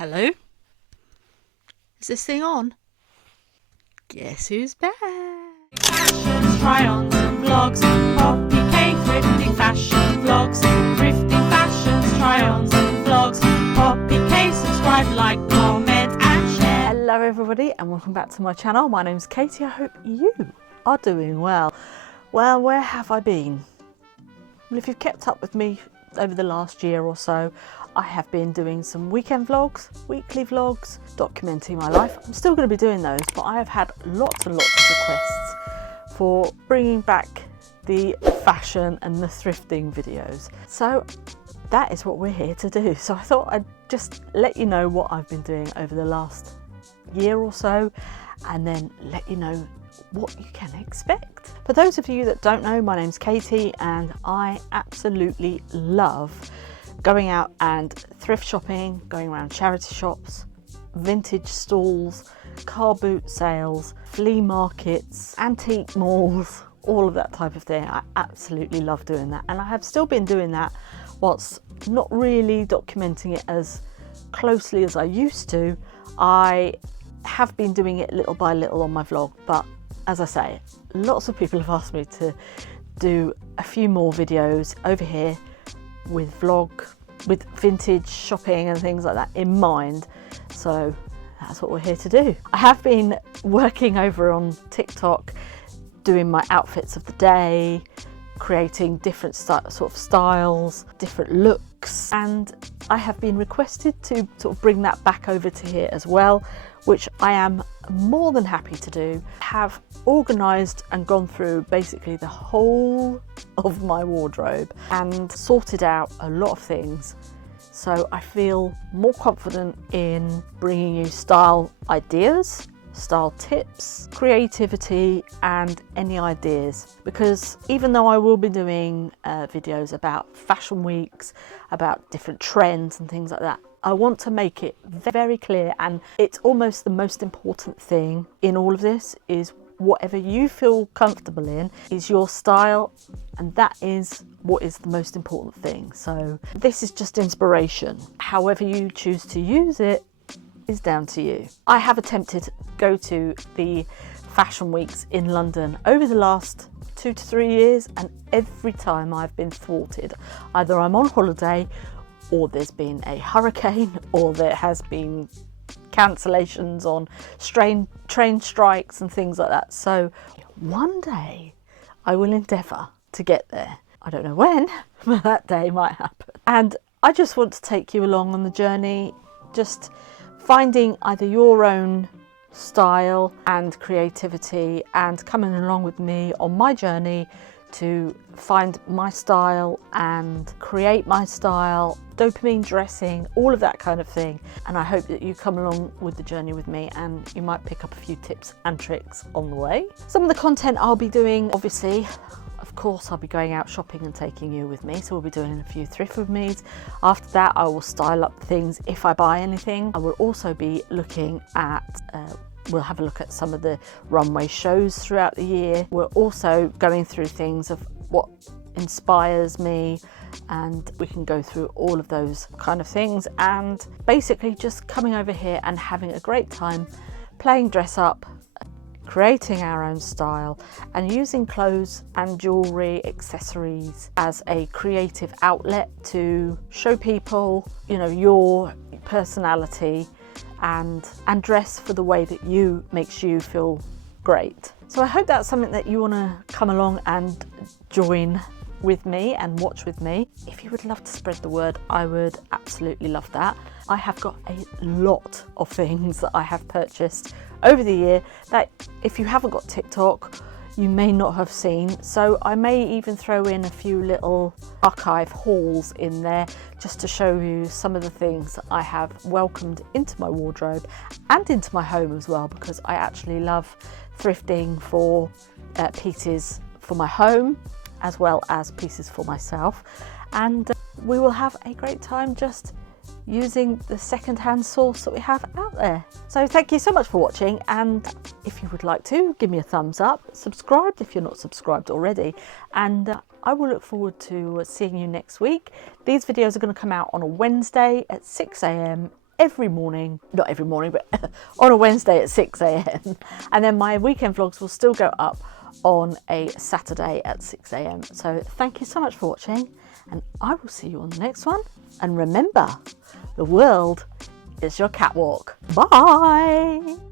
Hello? Is this thing on? Guess who's back? Fashions, try-ons and vlogs, Poppy K thrifting fashion vlogs, thrifting fashions, try-ons and vlogs, Poppy K, subscribe, like, comment and share. Hello everybody and welcome back to my channel. My name's Katie. I hope you are doing well. Well, where have I been? Well, if you've kept up with me over the last year or so, I have been doing some weekend vlogs, weekly vlogs, documenting my life. I'm still going to be doing those, but I have had lots and lots of requests for bringing back the fashion and the thrifting videos. So that is what we're here to do. So I thought I'd just let you know what I've been doing over the last year or so, and then let you know what you can expect. For those of you that don't know, my name's Katie and I absolutely love going out and thrift shopping, going around charity shops, vintage stalls, car boot sales, flea markets, antique malls, all of that type of thing. I absolutely love doing that, and I have still been doing that whilst not really documenting it as closely as I used to. I have been doing it little by little on my vlog, but as I say, lots of people have asked me to do a few more videos over here with vintage shopping and things like that in mind. So that's what we're here to do. I have been working over on TikTok, doing my outfits of the day, creating different sort of styles, different looks, and I have been requested to sort of bring that back over to here as well, which I am more than happy to do. Have organised and gone through basically the whole of my wardrobe and sorted out a lot of things, so I feel more confident in bringing you style ideas, style tips, creativity and any ideas, because even though I will be doing videos about fashion weeks, about different trends and things like that, I want to make it very clear, and it's almost the most important thing in all of this is whatever you feel comfortable in is your style, and that is what is the most important thing. So this is just inspiration. However you choose to use it is down to you. I have attempted to go to the fashion weeks in London over the last 2 to 3 years, and every time I've been thwarted. Either I'm on holiday, or there's been a hurricane, or there has been cancellations on train strikes and things like that. So one day I will endeavour to get there. I don't know when, but that day might happen. And I just want to take you along on the journey, just finding either your own style and creativity and coming along with me on my journey to find my style and create my style, dopamine dressing, all of that kind of thing. And I hope that you come along with the journey with me, and you might pick up a few tips and tricks on the way. Some of the content I'll be doing, obviously, of course, I'll be going out shopping and taking you with me, so we'll be doing a few thrift with me. After that, I will style up things if I buy anything. I will also be looking at we'll have a look at some of the runway shows throughout the year. We're also going through things of what inspires me, and we can go through all of those kind of things, and basically just coming over here and having a great time playing dress up, creating our own style, and using clothes and jewellery, accessories as a creative outlet to show people, you know, your personality and dress for the way that makes you feel great. So I hope that's something that you want to come along and join with me and watch with me. If you would love to spread the word, I would absolutely love that. I have got a lot of things that I have purchased over the year that if you haven't got TikTok, you may not have seen. So I may even throw in a few little archive hauls in there just to show you some of the things that I have welcomed into my wardrobe and into my home as well, because I actually love thrifting for pieces for my home as well as pieces for myself. And we will have a great time just using the second-hand source that we have out there. So thank you so much for watching, and if you would like to, give me a thumbs up, subscribe if you're not subscribed already, and I will look forward to seeing you next week. These videos are going to come out on a Wednesday at 6 AM every morning, not every morning, but on a Wednesday at 6 a.m. And then my weekend vlogs will still go up on a Saturday at 6 a.m. So thank you so much for watching, and I will see you on the next one. And remember, the world is your catwalk. Bye.